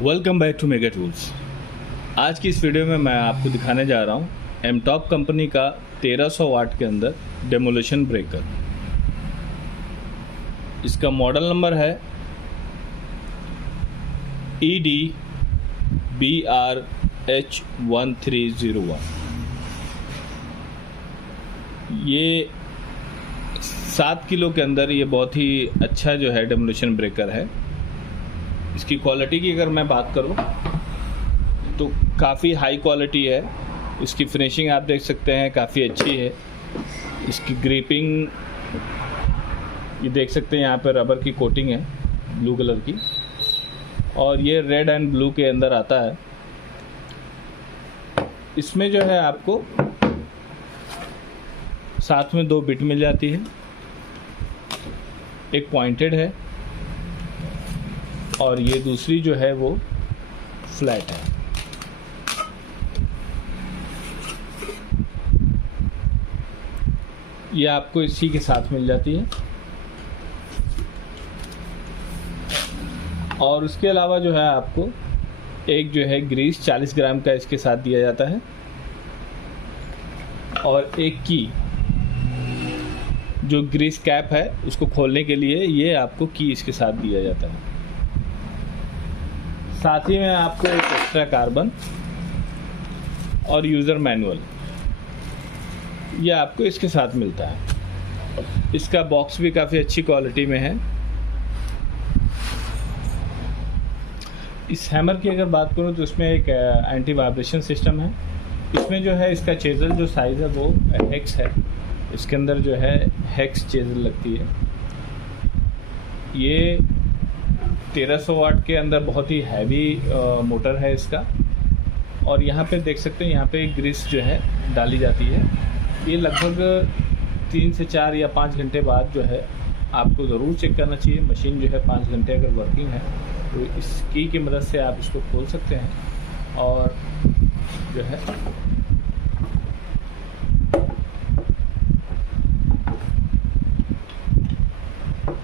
Welcome back to mega tools. आज की इस वीडियो में मैं आपको दिखाने जा रहा हूँ एमटॉप कंपनी का 1300 वाट के अंदर डेमोलिशन ब्रेकर। इसका मॉडल नंबर है EDBRH1301। ये 7 किलो के अंदर ये बहुत ही अच्छा जो है डेमोलिशन ब्रेकर है। इसकी क्वालिटी की अगर मैं बात करूं तो काफ़ी हाई क्वालिटी है। इसकी फिनिशिंग आप देख सकते हैं काफ़ी अच्छी है। इसकी ग्रिपिंग ये देख सकते हैं, यहाँ पे रबर की कोटिंग है ब्लू कलर की, और ये रेड एंड ब्लू के अंदर आता है। इसमें जो है आपको साथ में 2 बिट मिल जाती है, एक पॉइंटेड है और ये दूसरी जो है वो फ्लैट है। ये आपको इसी के साथ मिल जाती है। और उसके अलावा जो है आपको एक जो है ग्रीस 40 ग्राम का इसके साथ दिया जाता है, और एक की जो ग्रीस कैप है उसको खोलने के लिए ये आपको की इसके साथ दिया जाता है। साथ ही में आपको एक एक्स्ट्रा कार्बन और यूज़र मैनुअल ये आपको इसके साथ मिलता है। इसका बॉक्स भी काफ़ी अच्छी क्वालिटी में है। इस हैमर की अगर बात करूँ तो इसमें एक एंटी वाइब्रेशन सिस्टम है। इसमें जो है इसका चेजल जो साइज़ है वो हेक्स है। इसके अंदर जो है हेक्स चेजल लगती है। ये 1300 वाट के अंदर बहुत ही हैवी मोटर है इसका। और यहाँ पे देख सकते हैं, यहाँ पे ग्रीस जो है डाली जाती है। ये लगभग 3 से 4 या 5 घंटे बाद जो है आपको ज़रूर चेक करना चाहिए। मशीन जो है 5 घंटे अगर वर्किंग है तो इस की मदद से आप इसको खोल सकते हैं और जो है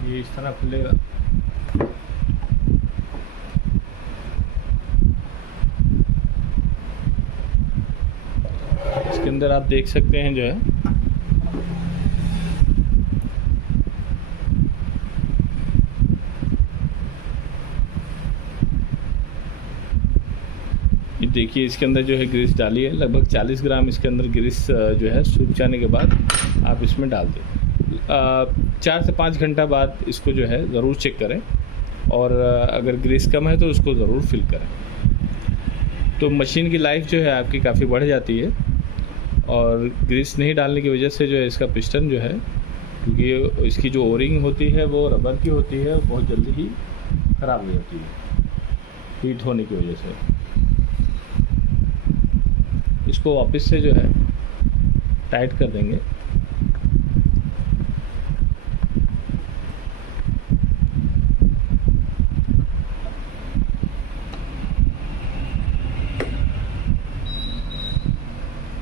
ये इस तरह खुलेगा। इसके अंदर आप देख सकते हैं जो है ये देखिए, इसके अंदर जो है ग्रीस डाली है। लगभग 40 ग्राम इसके अंदर ग्रीस जो है सूख जाने के बाद आप इसमें डाल दें। 4 से 5 घंटा बाद इसको जो है ज़रूर चेक करें, और अगर ग्रीस कम है तो उसको ज़रूर फिल करें। तो मशीन की लाइफ जो है आपकी काफ़ी बढ़ जाती है। और ग्रीस नहीं डालने की वजह से जो है इसका पिस्टन जो है, क्योंकि इसकी जो ओरिंग होती है वो रबर की होती है, बहुत जल्दी ही ख़राब हो जाती है हीट होने की वजह से। इसको वापस से जो है टाइट कर देंगे।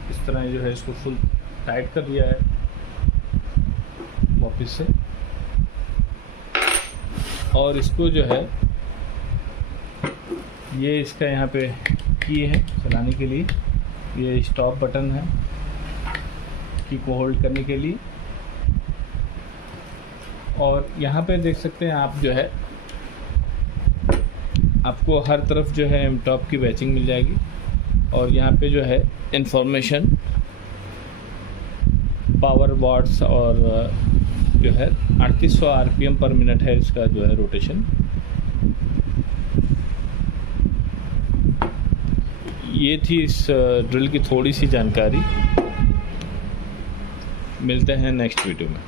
इस तरह जो है इसको फुल टाइट कर दिया है वापस से। और इसको जो है ये इसका यहाँ पे की है चलाने के लिए, ये स्टॉप बटन है की को होल्ड करने के लिए। और यहाँ पे देख सकते हैं आप जो है आपको हर तरफ जो है एमटॉप की बैचिंग मिल जाएगी। और यहाँ पे जो है इंफॉर्मेशन, पावर वॉट्स, और जो है 3800 RPM पर मिनट है इसका जो है रोटेशन। ये थी इस ड्रिल की थोड़ी सी जानकारी। मिलते हैं नेक्स्ट वीडियो में।